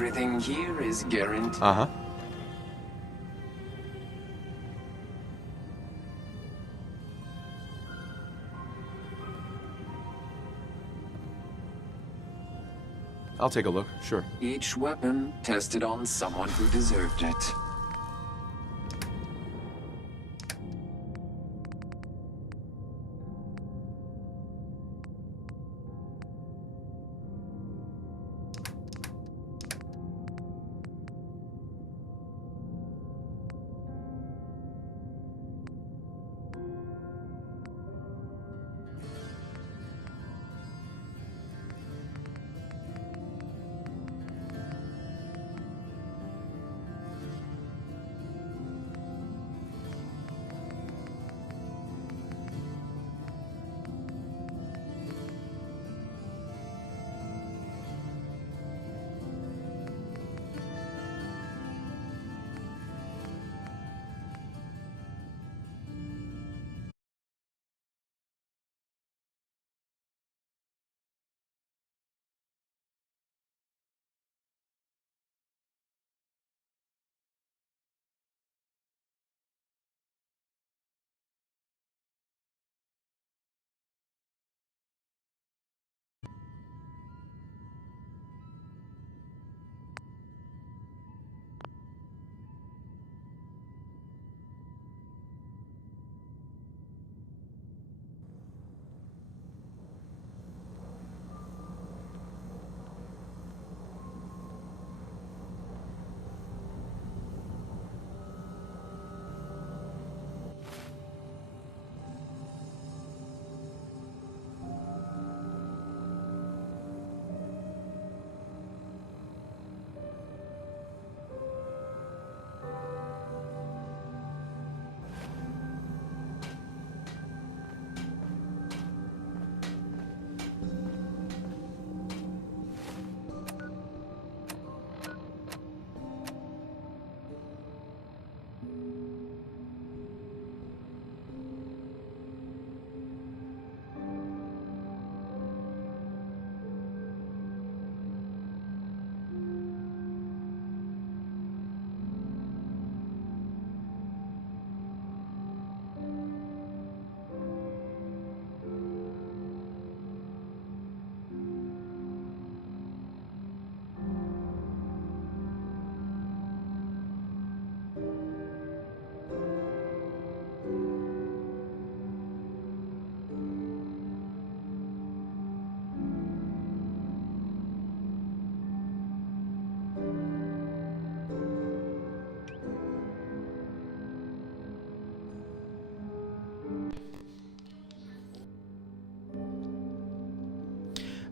Everything here is guaranteed. Uh-huh. I'll take a look, sure. Each weapon tested on someone who deserved it.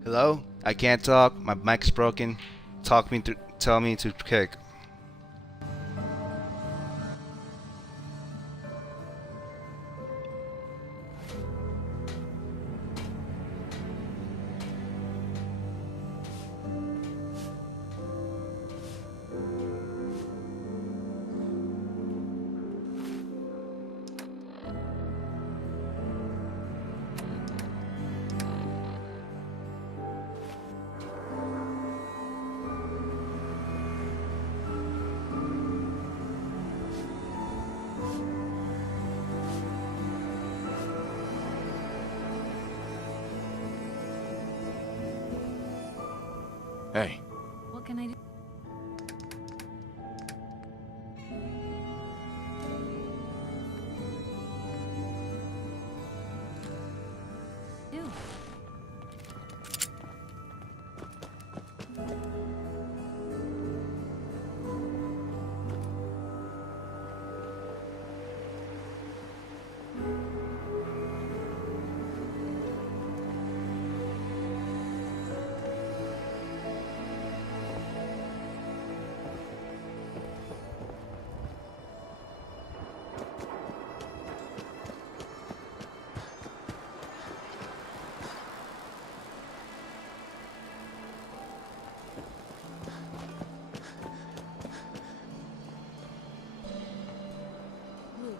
Hello? I can't talk. My mic's broken. Tell me to kick. Hey. What can I do?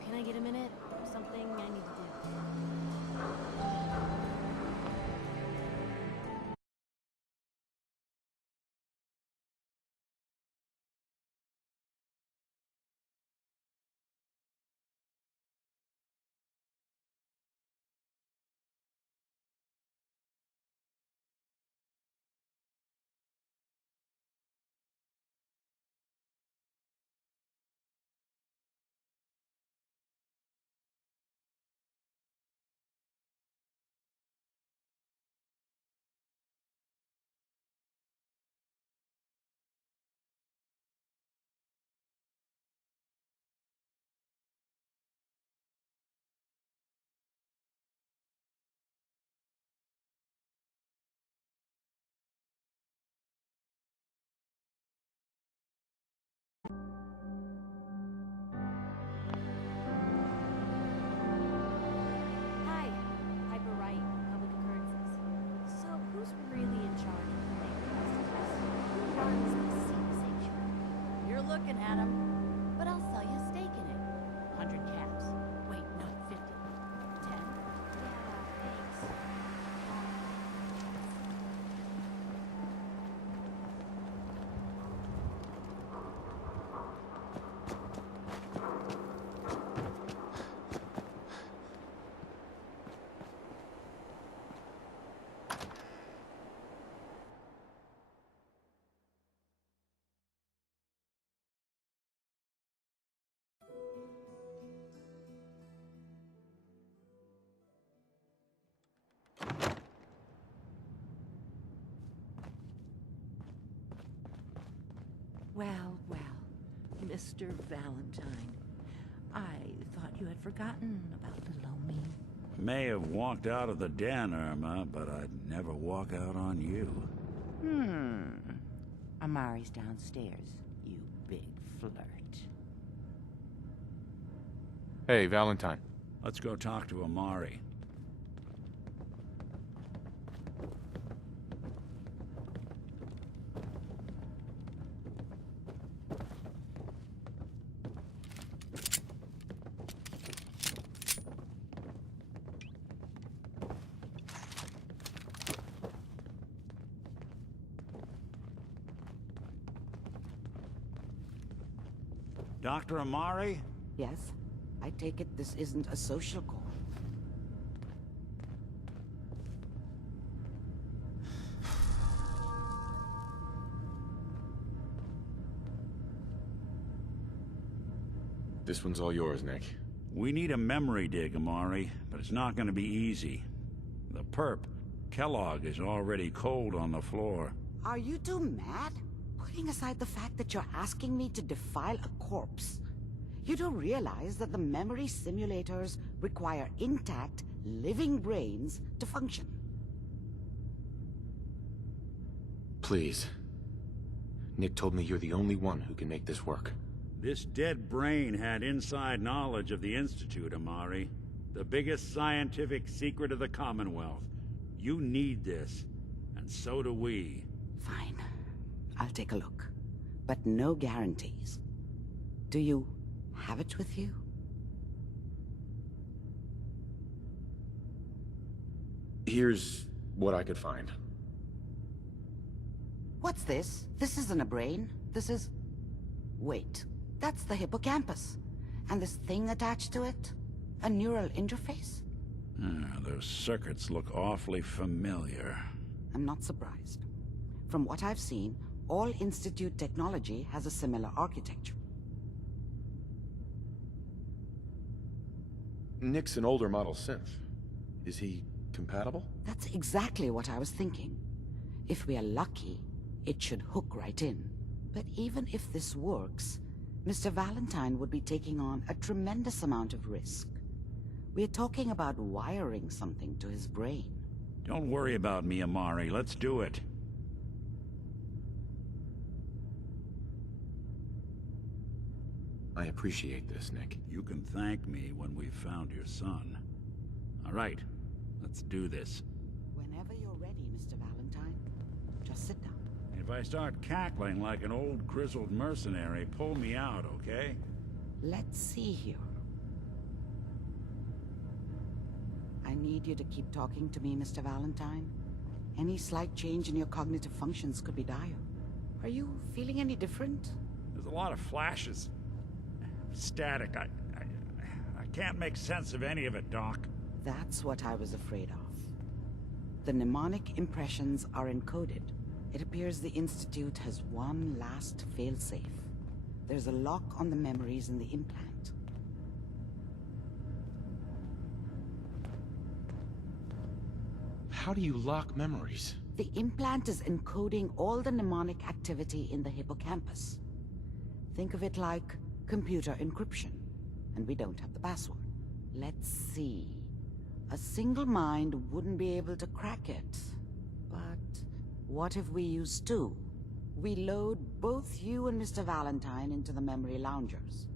Can I get a minute? Something I need to do. looking at him, but I'll sell you a stake in it. 100 caps. Wait, no, 50. 10? Yeah, thanks. Well, well, Mr. Valentine. I thought you had forgotten about little old me. May have walked out of the den, Irma, but I'd never walk out on you. Amari's downstairs, you big flirt. Hey, Valentine. Let's go talk to Amari. Dr. Amari? Yes? I take it this isn't a social call. This one's all yours, Nick. We need a memory dig, Amari, but it's not gonna be easy. The perp, Kellogg, is already cold on the floor. Are you two mad? Putting aside the fact that you're asking me to defile a corpse, you do realize that the memory simulators require intact, living brains to function. Please. Nick told me you're the only one who can make this work. This dead brain had inside knowledge of the Institute, Amari. The biggest scientific secret of the Commonwealth. You need this, and so do we. Fine. I'll take a look. But no guarantees. Do you have it with you? Here's what I could find. What's this? This isn't a brain. This is... Wait. That's the hippocampus. And this thing attached to it? A neural interface? Those circuits look awfully familiar. I'm not surprised. From what I've seen, all Institute technology has a similar architecture. Nick's an older model synth. Is he compatible? That's exactly what I was thinking. If we are lucky, it should hook right in. But even if this works, Mr. Valentine would be taking on a tremendous amount of risk. We're talking about wiring something to his brain. Don't worry about me, Amari. Let's do it. I appreciate this, Nick. You can thank me when we've found your son. All right, let's do this. Whenever you're ready, Mr. Valentine, just sit down. If I start cackling like an old grizzled mercenary, pull me out, okay? Let's see here. I need you to keep talking to me, Mr. Valentine. Any slight change in your cognitive functions could be dire. Are you feeling any different? There's a lot of flashes. Static. I can't make sense of any of it, Doc. That's what I was afraid of. The mnemonic impressions are encoded. It appears the Institute has one last failsafe. There's a lock on the memories in the implant. How do you lock memories? The implant is encoding all the mnemonic activity in the hippocampus. Think of it like computer encryption, and we don't have the password. Let's see. A single mind wouldn't be able to crack it. But what if we use two? We load both you and Mr. Valentine into the memory loungers.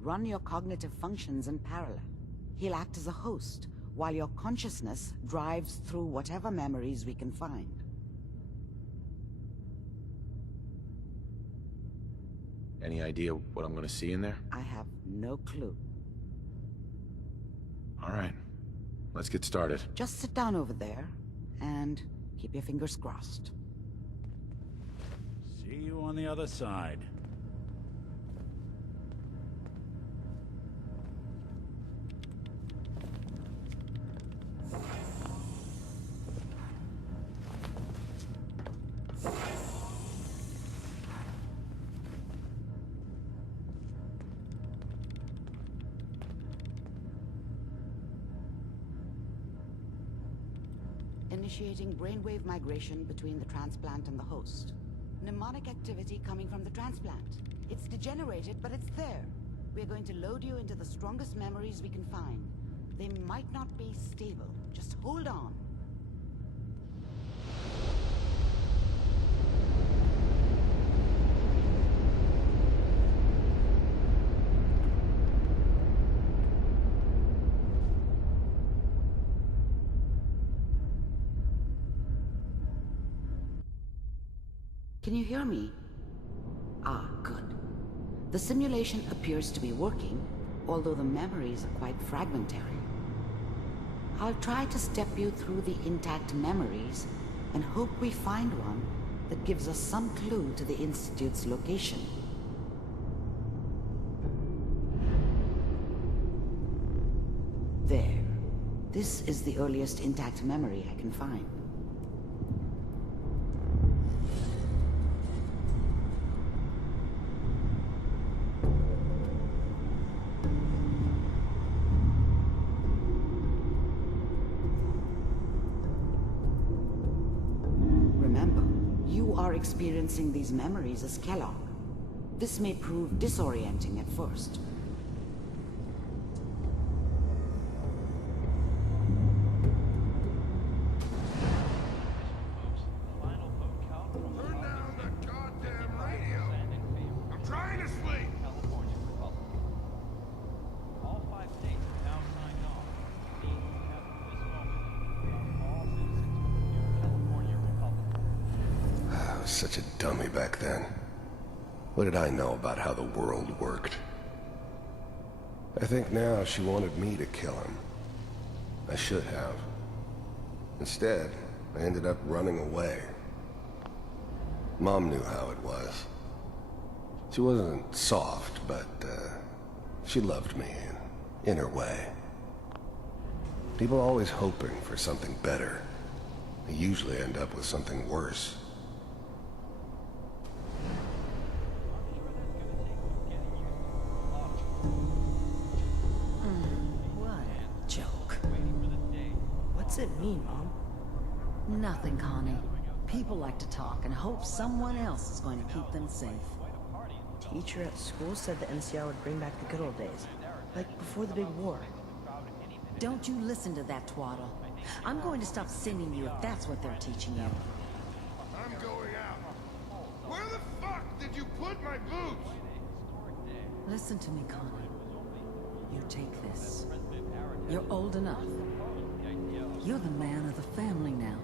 Run your cognitive functions in parallel. He'll act as a host, while your consciousness drives through whatever memories we can find. Any idea what I'm gonna see in there? I have no clue. All right. Let's get started. Just sit down over there and keep your fingers crossed. See you on the other side. Initiating brainwave migration between the transplant and the host. Mnemonic activity coming from the transplant. It's degenerated, but it's there. We're going to load you into the strongest memories we can find. They might not be stable. Just hold on. Can you hear me? Ah, good. The simulation appears to be working, although the memories are quite fragmentary. I'll try to step you through the intact memories and hope we find one that gives us some clue to the Institute's location. There. This is the earliest intact memory I can find. Experiencing these memories as Kellogg. This may prove disorienting at first. Turn down the goddamn radio! I'm trying to sleep! All 5 states have now signed off. Means as of this moment, all citizens of the California Republic. I was such a dummy back then. What did I know about how the world worked? I think now she wanted me to kill him. I should have. Instead, I ended up running away. Mom knew how it was. She wasn't soft, but she loved me in her way. People are always hoping for something better. They usually end up with something worse. What a joke. What's it mean, Mom? Nothing, Connie. People like to talk and hope someone else is going to keep them safe. Teacher at school said the NCR would bring back the good old days. Like before the big war. Don't you listen to that twaddle. I'm going to stop singing you if that's what they're teaching you. I'm going out. Where the fuck did you put my boots? Listen to me, Connie. You take this. You're old enough. You're the man of the family now.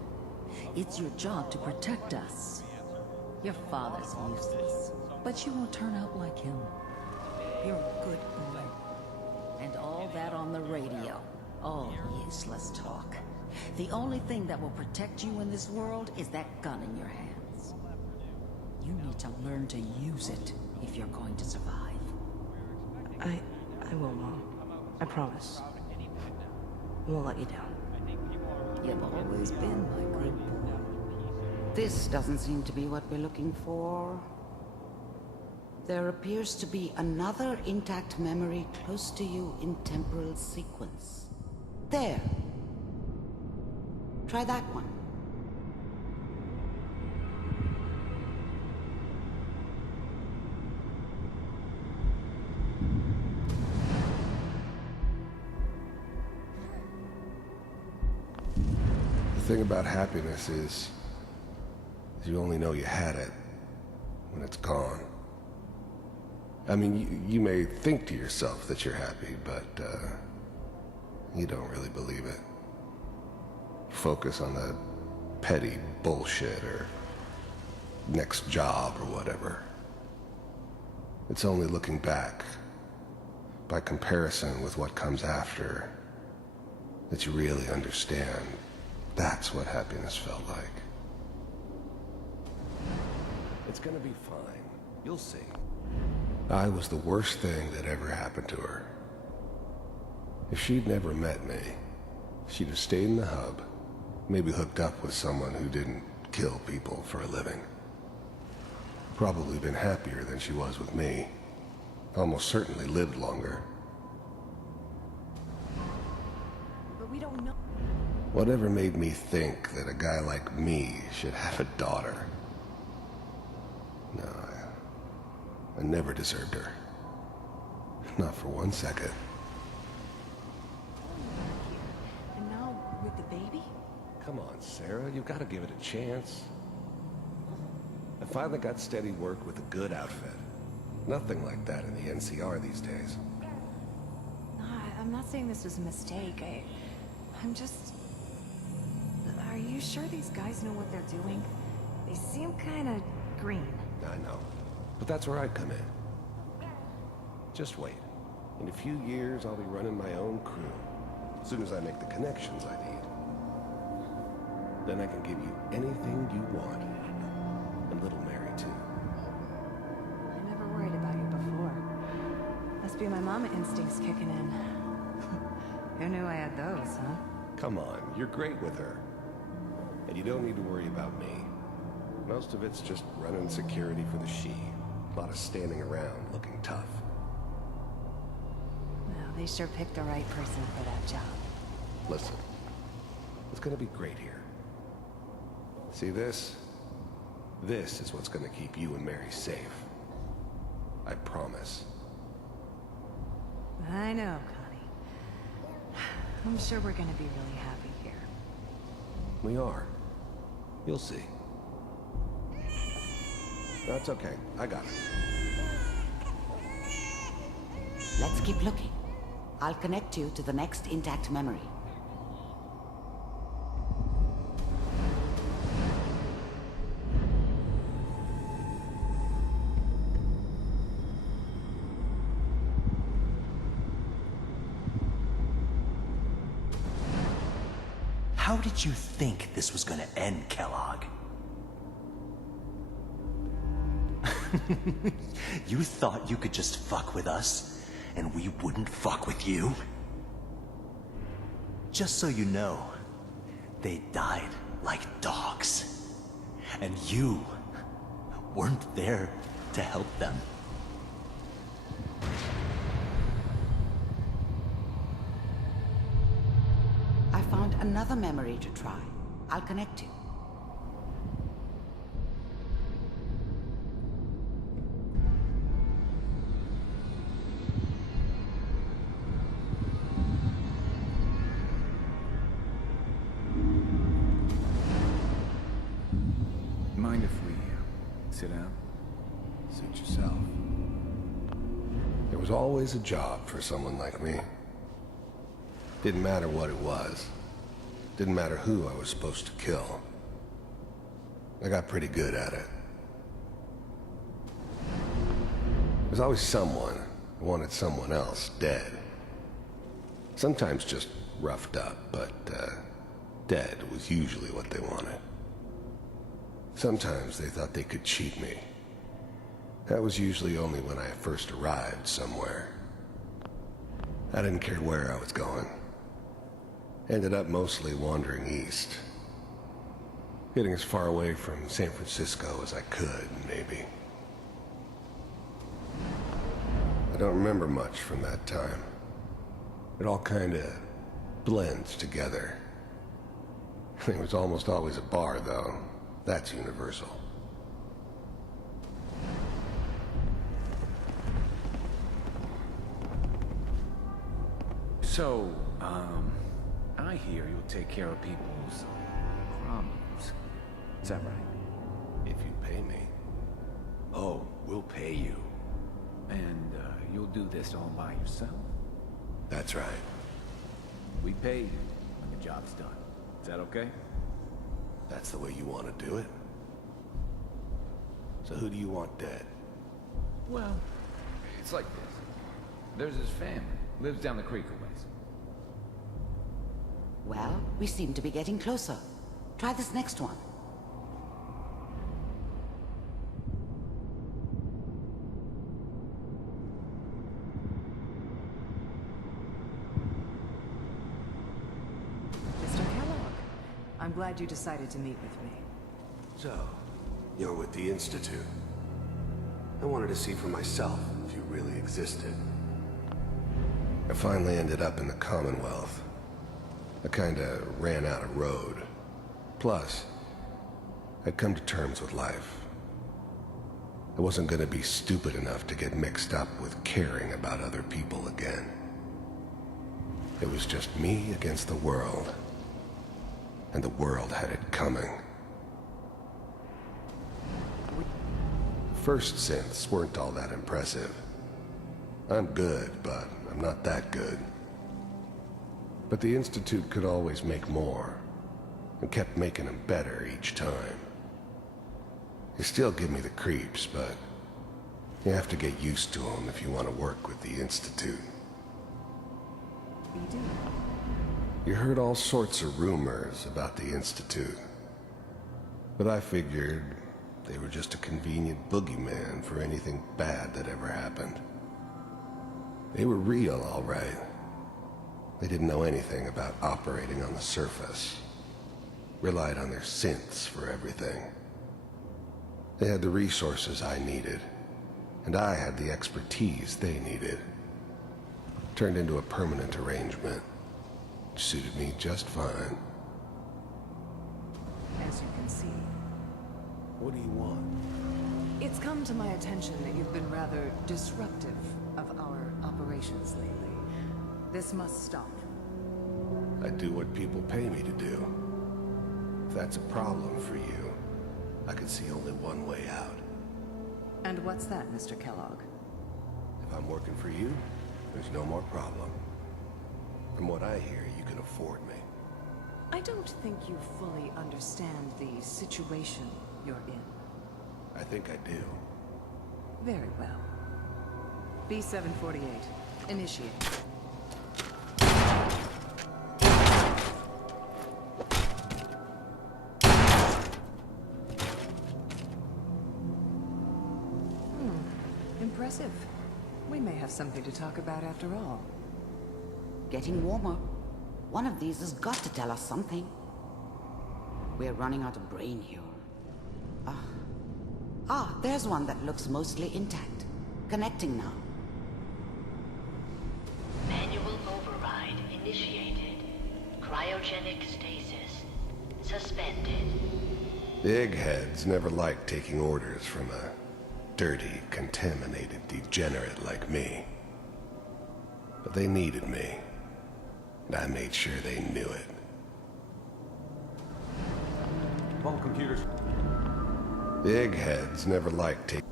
It's your job to protect us. Your father's useless, but you won't turn out like him. You're a good boy. And all that on the radio. All useless talk. The only thing that will protect you in this world is that gun in your hands. You need to learn to use it if you're going to survive. I will, Mom. I promise. I won't let you down. You've always been my good boy. This doesn't seem to be what we're looking for. There appears to be another intact memory close to you in temporal sequence. There. Try that one. The thing about happiness is you only know you had it when it's gone. I mean, you may think to yourself that you're happy, but you don't really believe it. Focus on the petty bullshit or next job or whatever. It's only looking back, by comparison with what comes after, that you really understand. That's what happiness felt like. It's gonna be fine. You'll see. I was the worst thing that ever happened to her. If she'd never met me, she'd have stayed in the hub, maybe hooked up with someone who didn't kill people for a living. Probably been happier than she was with me. Almost certainly lived longer. But we don't know. Whatever made me think that a guy like me should have a daughter? No, I never deserved her. Not for 1 second. And now with the baby? Come on, Sarah, you've got to give it a chance. I finally got steady work with a good outfit. Nothing like that in the NCR these days. No, I'm not saying this was a mistake. I'm just... Are you sure these guys know what they're doing? They seem kind of green. I know. But that's where I come in. Just wait. In a few years, I'll be running my own crew. As soon as I make the connections I need. Then I can give you anything you want. And little Mary, too. I never worried about you before. Must be my mama instincts kicking in. Who knew I had those, huh? Come on, you're great with her. And you don't need to worry about me. Most of it's just running security for the she. A lot of standing around looking tough. Well, they sure picked the right person for that job. Listen, it's gonna be great here. See this? This is what's gonna keep you and Mary safe. I promise. I know, Connie. I'm sure we're gonna be really happy here. We are. You'll see. That's okay. I got it. Let's keep looking. I'll connect you to the next intact memory. How did you think this was gonna end, Kellogg? You thought you could just fuck with us, and we wouldn't fuck with you? Just so you know, they died like dogs. And you weren't there to help them. I found another memory to try. I'll connect you. Mind if we sit down? Suit yourself. There was always a job for someone like me. Didn't matter what it was. Didn't matter who I was supposed to kill. I got pretty good at it. There's always someone who wanted someone else dead. Sometimes just roughed up, but dead was usually what they wanted. Sometimes they thought they could cheat me. That was usually only when I first arrived somewhere. I didn't care where I was going. Ended up mostly wandering east. Getting as far away from San Francisco as I could, maybe. I don't remember much from that time. It all kinda blends together. There was almost always a bar, though. That's universal. So, I hear you'll take care of people's problems. Is that right? If you pay me. Oh, we'll pay you. And, you'll do this all by yourself? That's right. We pay you when the job's done. Is that okay? That's the way you want to do it? So who do you want dead? Well, It's like this. There's his family. Lives down the creek a ways. Well, we seem to be getting closer. Try this next one. Mr. Kellogg, I'm glad you decided to meet with me. So, you're with the Institute. I wanted to see for myself if you really existed. I finally ended up in the Commonwealth. I kinda ran out of road. Plus, I'd come to terms with life. I wasn't gonna be stupid enough to get mixed up with caring about other people again. It was just me against the world. And the world had it coming. First synths weren't all that impressive. I'm good, but I'm not that good. But the Institute could always make more, and kept making them better each time. They still give me the creeps, but you have to get used to them if you want to work with the Institute. We do. You heard all sorts of rumors about the Institute, but I figured they were just a convenient boogeyman for anything bad that ever happened. They were real, all right. They didn't know anything about operating on the surface. Relied on their synths for everything. They had the resources I needed, and I had the expertise they needed. Turned into a permanent arrangement. Suited me just fine. As you can see. What do you want? It's come to my attention that you've been rather disruptive of our operations lately. This must stop. I do what people pay me to do. If that's a problem for you, I could see only one way out. And what's that, Mr. Kellogg? If I'm working for you, there's no more problem. From what I hear, you can afford me. I don't think you fully understand the situation you're in. I think I do. Very well. B-748, initiate. Impressive. We may have something to talk about after all. Getting warmer. One of these has got to tell us something. We're running out of brain here. There's one that looks mostly intact. Connecting now. Manual override initiated. Cryogenic stasis suspended. The eggheads never liked taking orders from a dirty, contaminated degenerate like me. But they needed me, and I made sure they knew it. Home computers. The eggheads never liked taking...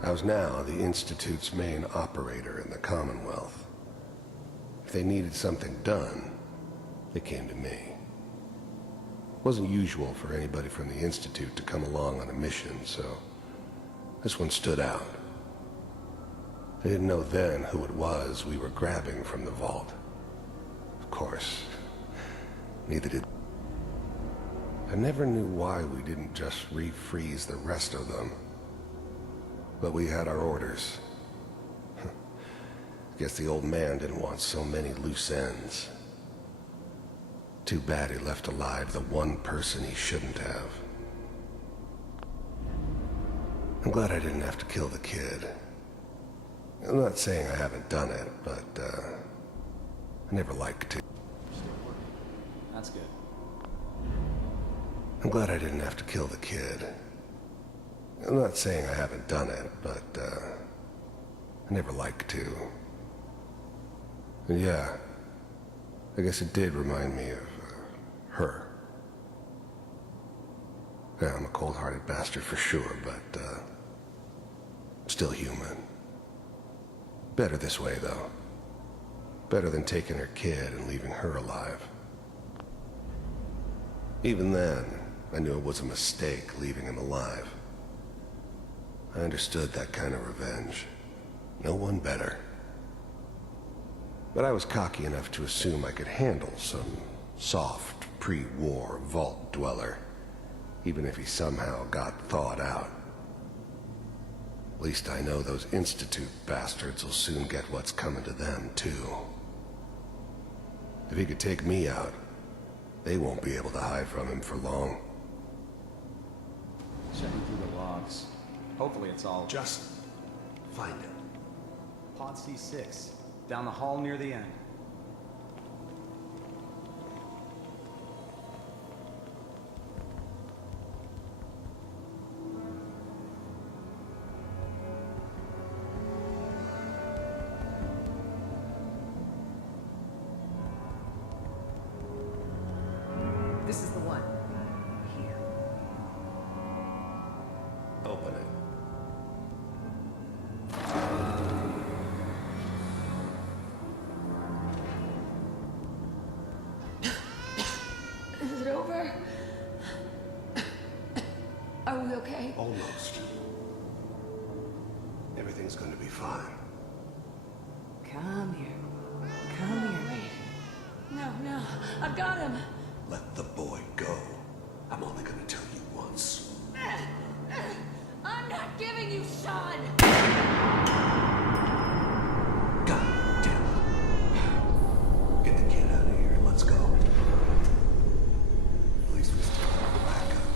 I was now the Institute's main operator in the Commonwealth. If they needed something done, they came to me. It wasn't usual for anybody from the Institute to come along on a mission, so this one stood out. They didn't know then who it was we were grabbing from the vault. Of course, neither did... I never knew why we didn't just refreeze the rest of them. But we had our orders. Guess the old man didn't want so many loose ends. Too bad he left alive the one person he shouldn't have. I'm glad I didn't have to kill the kid. I'm not saying I haven't done it, but, I never liked to. That's good. I'm glad I didn't have to kill the kid. I'm not saying I haven't done it, but, I never liked to. And yeah, I guess it did remind me of, her. Yeah, I'm a cold-hearted bastard for sure, but, still human. Better this way, though. Better than taking her kid and leaving her alive. Even then, I knew it was a mistake leaving him alive. I understood that kind of revenge. No one better. But I was cocky enough to assume I could handle some soft, pre-war vault dweller, even if he somehow got thawed out. At least I know those Institute bastards will soon get what's coming to them, too. If he could take me out, they won't be able to hide from him for long. Checking through the logs. Hopefully it's all... Just find it. Pod C6. Down the hall near the end. This is the one. Here. Open it. Is it over? Are we okay? Almost. Everything's going to be fine. Come here. Come here. No, I've got him. Let the boy go. I'm only going to tell you once. I'm not giving you Sean. God damn it. Get the kid out of here and let's go. At least we still have a backup.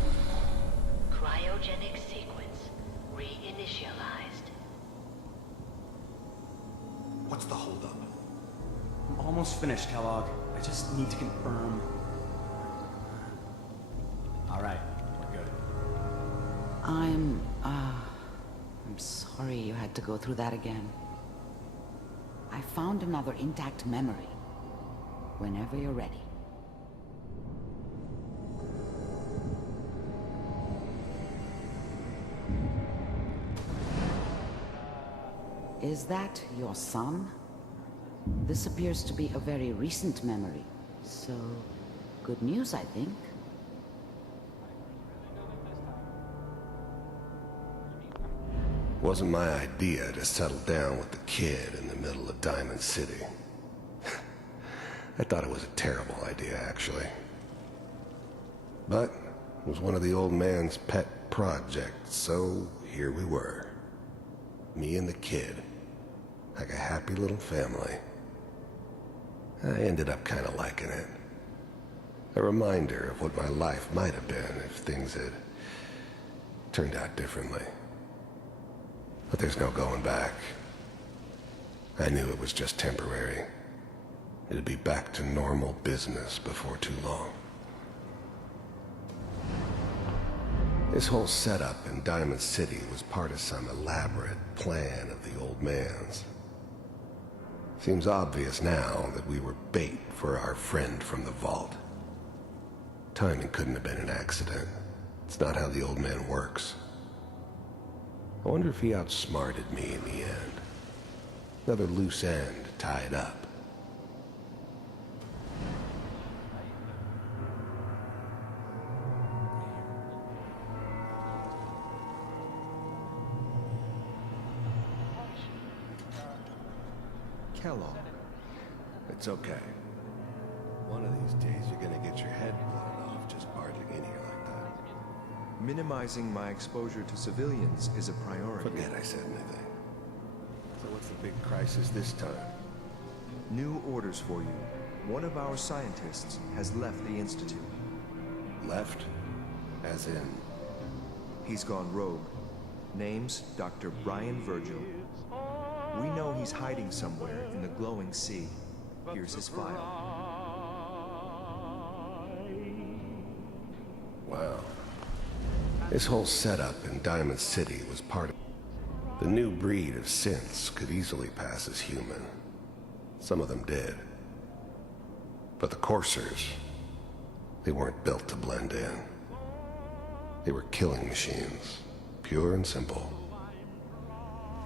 Cryogenic sequence reinitialized. What's the holdup? I'm almost finished, Kellogg. I just need to confirm. Alright, we're good. I'm sorry you had to go through that again. I found another intact memory. Whenever you're ready. Is that your son? This appears to be a very recent memory, so good news, I think. Wasn't my idea to settle down with the kid in the middle of Diamond City. I thought it was a terrible idea, actually. But it was one of the old man's pet projects, so here we were. Me and the kid. Like a happy little family. I ended up kind of liking it. A reminder of what my life might have been if things had turned out differently. But there's no going back. I knew it was just temporary. It'd be back to normal business before too long. This whole setup in Diamond City was part of some elaborate plan of the old man's. Seems obvious now that we were bait for our friend from the vault. Timing couldn't have been an accident. It's not how the old man works. I wonder if he outsmarted me in the end. Another loose end tied up. Kellogg. It's okay. One of these days you're gonna get your head blown off just barging in here like that. Minimizing my exposure to civilians is a priority. Forget I said anything. So what's the big crisis this time? New orders for you. One of our scientists has left the Institute. Left? As in? He's gone rogue. Name's Dr. Brian Virgil. We know he's hiding somewhere in the glowing sea. Here's his file. Wow. This whole setup in Diamond City was part of... The new breed of synths could easily pass as human. Some of them did. But the coursers, they weren't built to blend in. They were killing machines, pure and simple.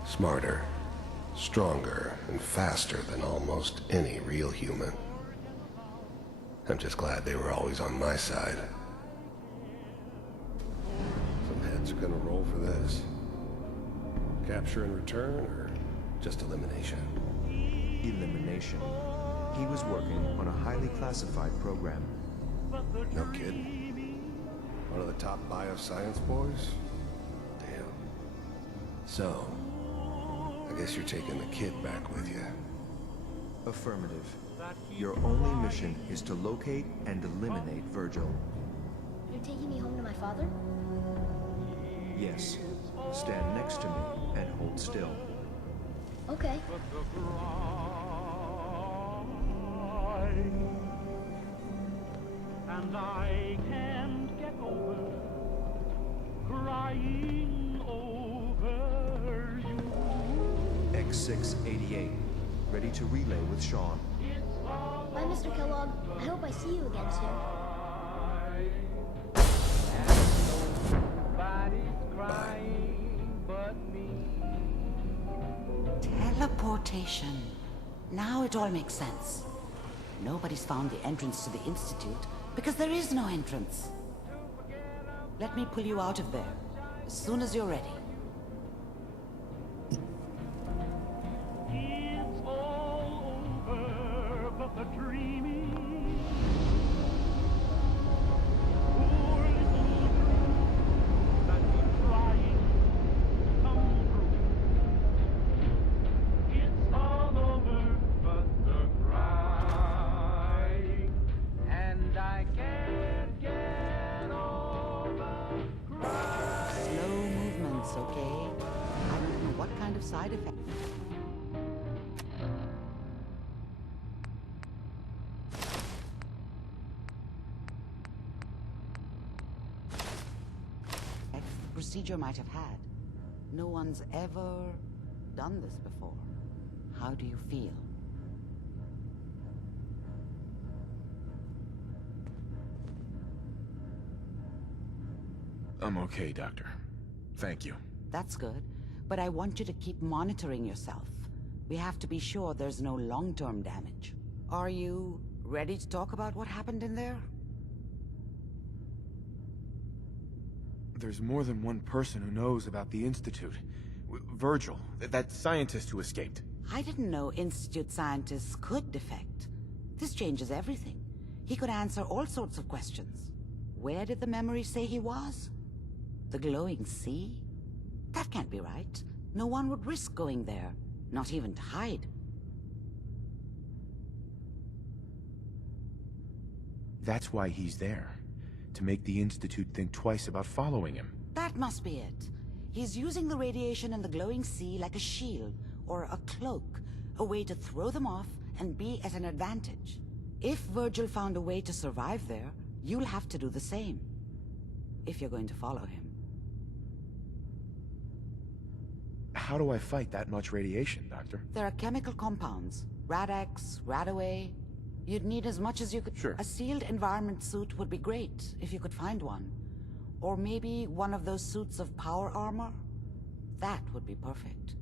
Smarter, stronger, and faster than almost any real human. I'm just glad they were always on my side. Some heads are gonna roll for this. Capture and return, or just elimination? Elimination. He was working on a highly classified program. No kidding. One of the top bioscience boys? Damn. So, I guess you're taking the kid back with you. Affirmative. Your only mission is to locate and eliminate Virgil. You're taking me home to my father? Yes. Stand next to me and hold still. Okay. And I can't get over crying over you. X688. Ready to relay with Sean. Bye, Mr. Kellogg. I hope I see you again soon. Teleportation. Now it all makes sense. Nobody's found the entrance to the Institute because there is no entrance. Let me pull you out of there as soon as you're ready. It's all over, but the dreaming. Poor little dream that we're trying to come true. It's all over, but the crying, and I can't get over crying. Slow movements, okay? I don't know what kind of side effect. The procedure might have had. No one's ever done this before. How do you feel? I'm okay, Doctor. Thank you. That's good, but I want you to keep monitoring yourself. We have to be sure there's no long-term damage. Are you ready to talk about what happened in there? There's more than one person who knows about the Institute. Virgil, that scientist who escaped. I didn't know Institute scientists could defect. This changes everything. He could answer all sorts of questions. Where did the memory say he was? The glowing sea? That can't be right. No one would risk going there, not even to hide. That's why he's there. To make the Institute think twice about following him. That must be it. He's using the radiation in the glowing sea like a shield or a cloak, a way to throw them off and be at an advantage. If Virgil found a way to survive there, you'll have to do the same. If you're going to follow him. How do I fight that much radiation, Doctor? There are chemical compounds. Rad-X, Radaway. You'd need as much as you could... Sure. A sealed environment suit would be great, if you could find one. Or maybe one of those suits of power armor? That would be perfect.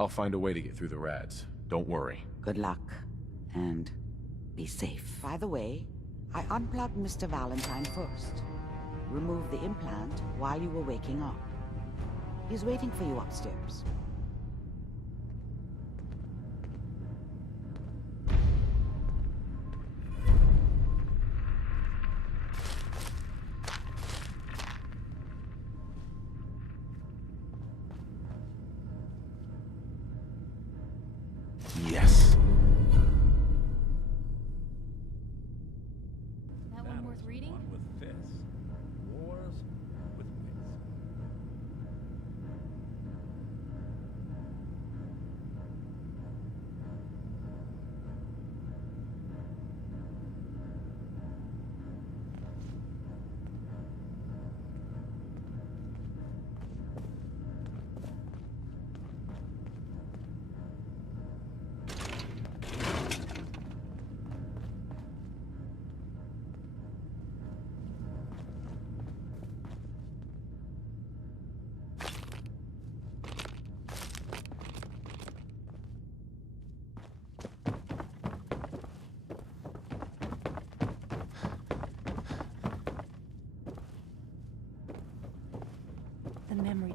I'll find a way to get through the rads. Don't worry. Good luck. And be safe. By the way, I unplugged Mr. Valentine first. Removed the implant while you were waking up. He's waiting for you upstairs. Yes. That one worth reading? With fists. Wars with wits.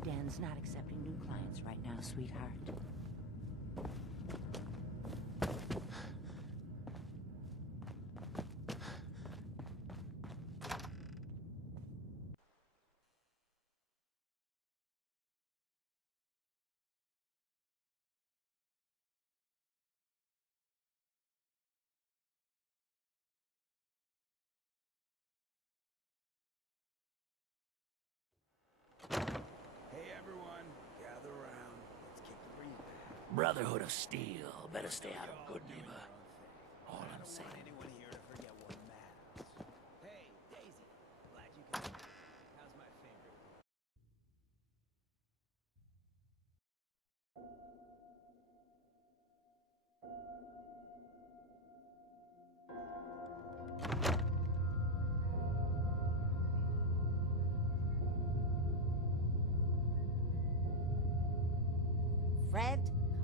Dan's not accepting new clients right now, sweetheart. Hey everyone, gather around. Let's kick the breeze back. Brotherhood of Steel. Better stay out of Good Neighbor. All I'm saying. Anyone here to forget what matters. Hey, Daisy. Glad you came. How's my favorite? Fred,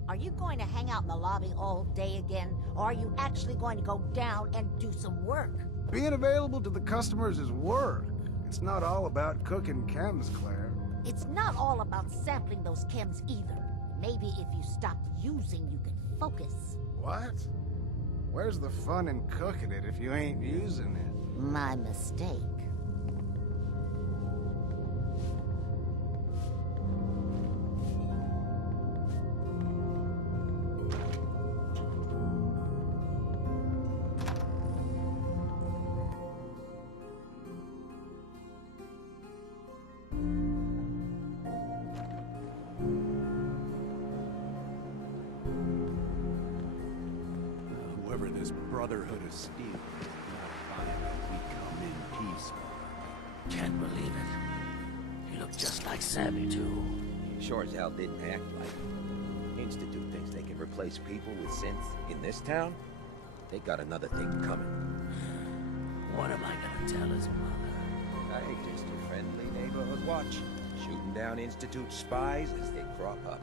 are you going to hang out in the lobby all day again, or are you actually going to go down and do some work? Being available to the customers is work. It's not all about cooking chems, Claire. It's not all about sampling those chems either. Maybe if you stopped using, you could focus. What? Where's the fun in cooking it if you ain't using it? My mistake. Whoever this Brotherhood of Steel is not buying we come in peace. Can't believe it. He looked just like Sammy, too. Sure as hell didn't act like it. Institute thinks they can replace people with synths in this town? They got another thing coming. What am I gonna tell his mother? Hey, just a friendly neighborhood watch. Shooting down Institute spies as they crop up.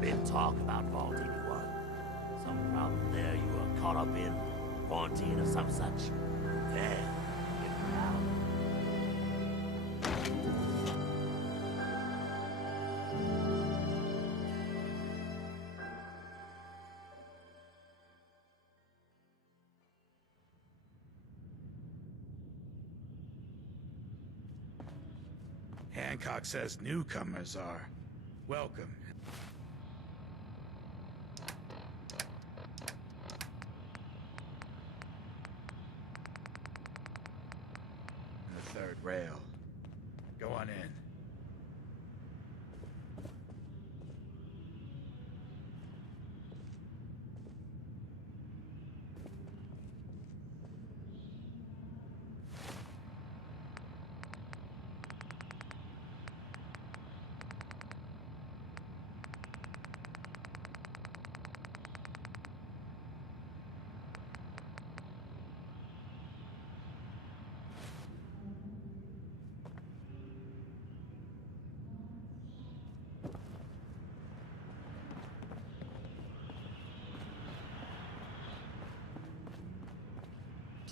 Been talk about Vault 81. Some problem there you were caught up in? Quarantine or some such? There. Get out. Hancock says newcomers are welcome. The third rail. Go on in.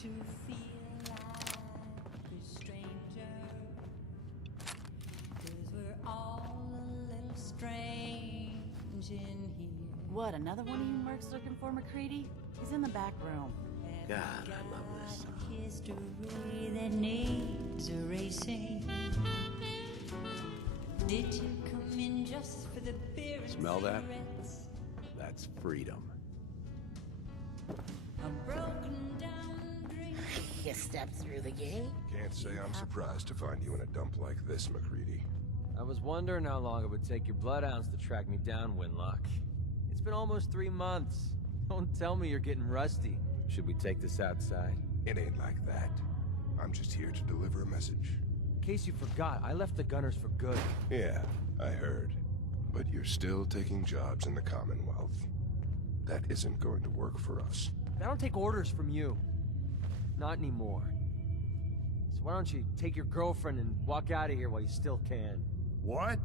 To feel like a stranger, 'cause we're all a little strange in here. What, another one of you mercs looking for McCready? He's in the back room. God, I love this song. History that needs erasing. Did you come in just for the beer and Smell that? cigarettes? That's freedom. A broken down drink. You stepped through the gate? Can't say I'm surprised to find you in a dump like this, McCready. I was wondering how long it would take your bloodhounds to track me down, Winlock. It's been almost 3 months. Don't tell me you're getting rusty. Should we take this outside? It ain't like that. I'm just here to deliver a message. In case you forgot, I left the Gunners for good. Yeah, I heard. But you're still taking jobs in the Commonwealth. That isn't going to work for us. I don't take orders from you. Not anymore. So why don't you take your girlfriend and walk out of here while you still can? What?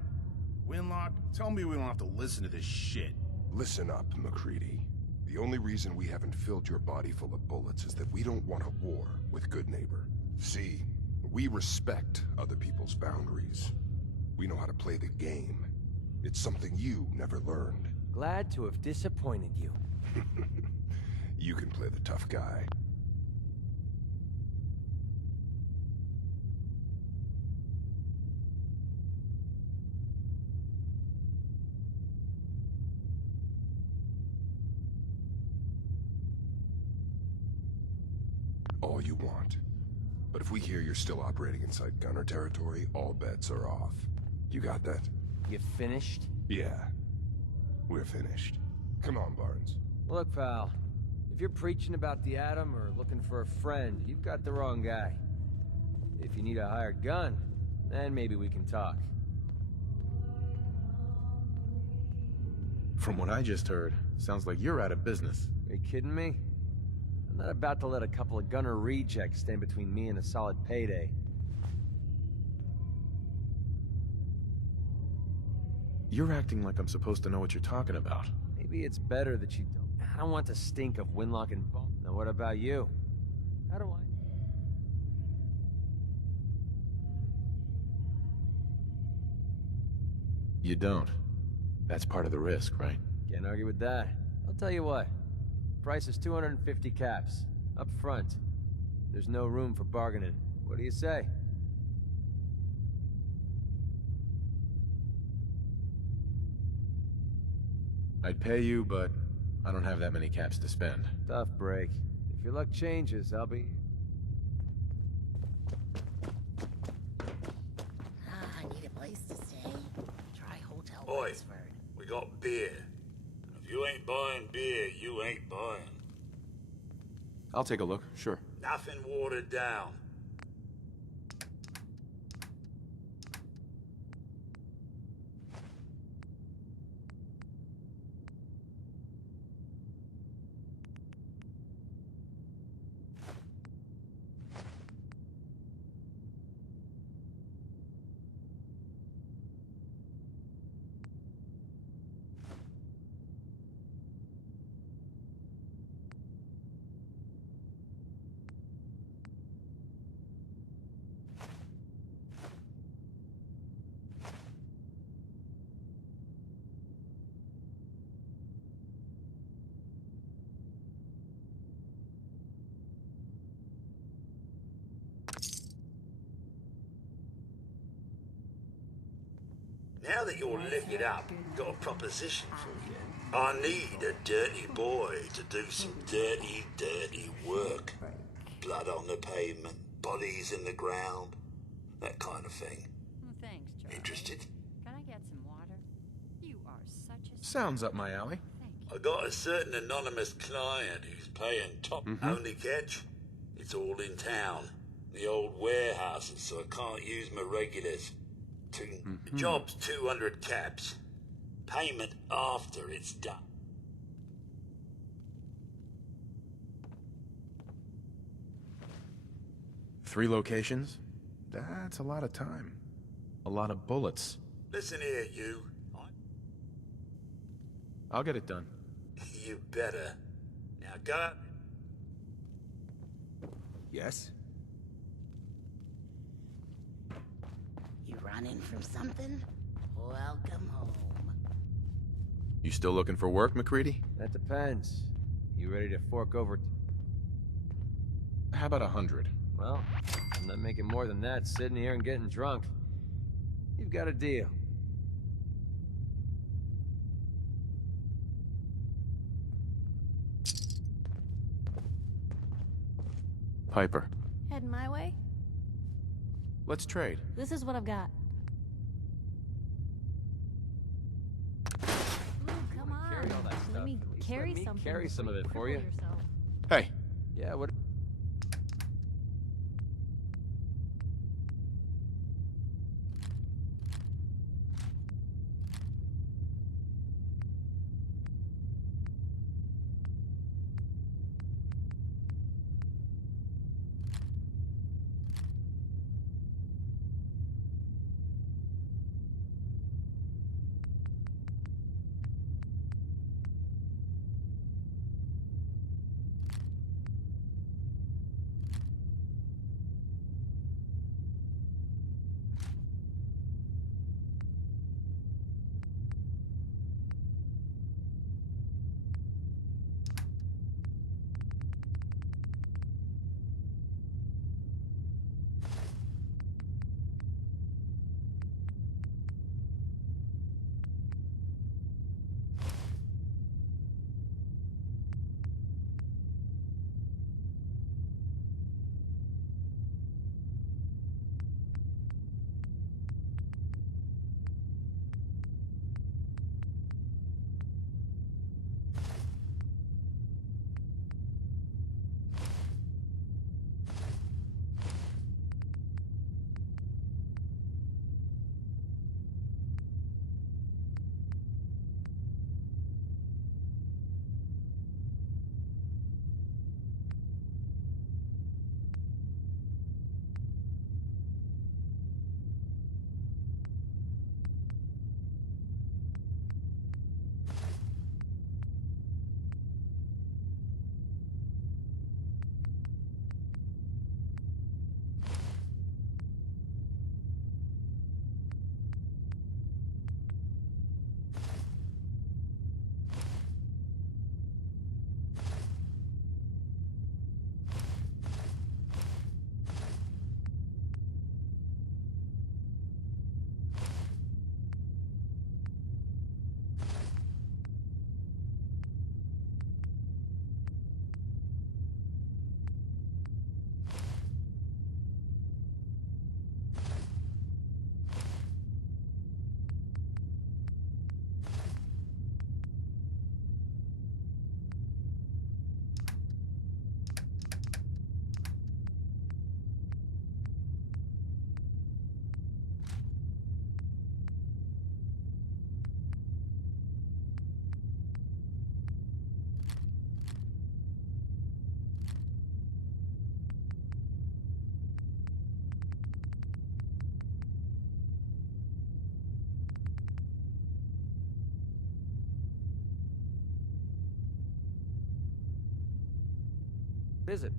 Winlock, tell me we don't have to listen to this shit. Listen up, MacReady. The only reason we haven't filled your body full of bullets is that we don't want a war with Good Neighbor. See, we respect other people's boundaries. We know how to play the game. It's something you never learned. Glad to have disappointed you. You can play the tough guy. All you want. But if we hear you're still operating inside Gunner territory, all bets are off. You got that? You finished? Yeah. We're finished. Come on, Barnes. Look, pal. If you're preaching about the atom or looking for a friend, you've got the wrong guy. If you need a hired gun, then maybe we can talk. From what I just heard, sounds like you're out of business. Are you kidding me? I'm not about to let a couple of gunner rejects stand between me and a solid payday. You're acting like I'm supposed to know what you're talking about. Maybe it's better that you don't. I don't want to stink of Winlock and Bone. Now what about you? How do I... You don't. That's part of the risk, right? Can't argue with that. I'll tell you what. Price is 250 caps. Up front. There's no room for bargaining. What do you say? I'd pay you, but I don't have that many caps to spend. Tough break. If your luck changes, I'll be... I need a place to stay. Try Hotel Oi, Oxford. we got beer. If you ain't buying beer, you ain't buying. I'll take a look, sure. Nothing watered down. Now that you're liquored up, got a proposition for you. I need a dirty boy to do some dirty, dirty work. Blood on the pavement, bodies in the ground, that kind of thing. Thanks, Charlie. Interested? Can I get some water? You are such a... Sounds up my alley. I got a certain anonymous client who's paying top. Only catch? It's all in town. The old warehouses, so I can't use my regulars. Job's 200 caps. Payment after it's done. Three locations? That's a lot of time. A lot of bullets. Listen here, you. I'll get it done. You better. Now go. Yes? You running from something? Welcome home. You still looking for work, MacReady? That depends. You ready to fork over... How about 100? Well, I'm not making more than that sitting here and getting drunk. You've got a deal. Piper. Heading my way? Let's trade. This is what I've got. Ooh, come on. Carry all that stuff. Let me At least carry let me something. carry some of it for you. Yourself. Hey. Yeah, what... What is it?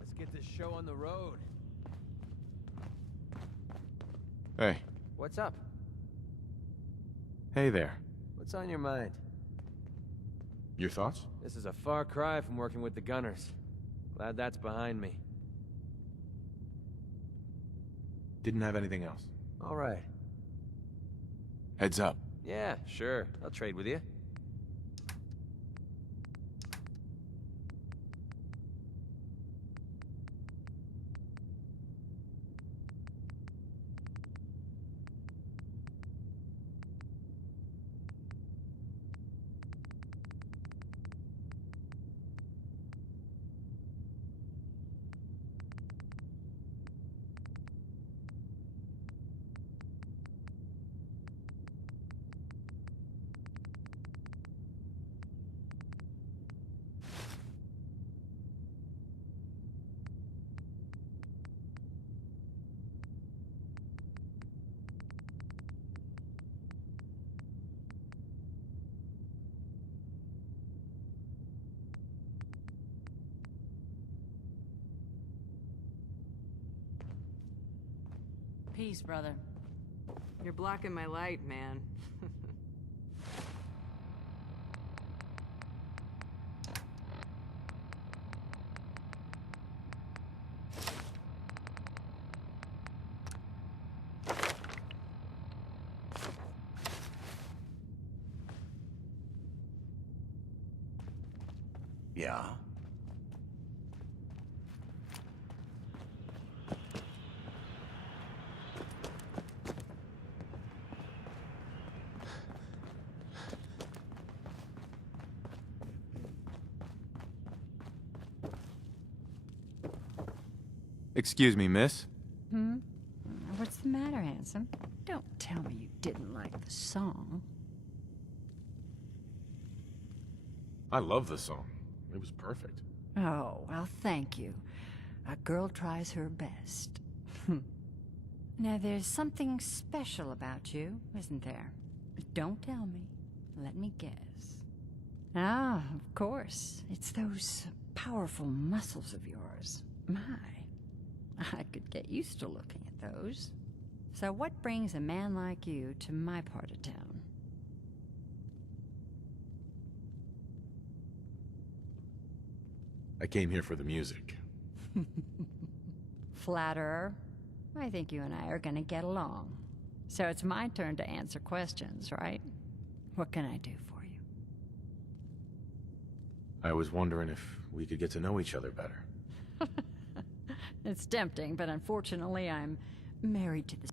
Let's get this show on the road. Hey. What's up? Hey there. What's on your mind? Your thoughts? This is a far cry from working with the Gunners. Glad that's behind me. Didn't have anything else. All right. Heads up. Yeah, sure. I'll trade with you. Peace, brother. You're blocking my light, man. Yeah? Excuse me, miss. Hmm? What's the matter, handsome? Don't tell me you didn't like the song. I love the song. It was perfect. Oh, well, thank you. A girl tries her best. Now, there's something special about you, isn't there? Don't tell me. Let me guess. Ah, of course. It's those powerful muscles of yours. My, I could get used to looking at those. So what brings a man like you to my part of town? I came here for the music. Flatterer. I think you and I are gonna get along. So it's my turn to answer questions, right? What can I do for you? I was wondering if we could get to know each other better. It's tempting, but unfortunately I'm married to this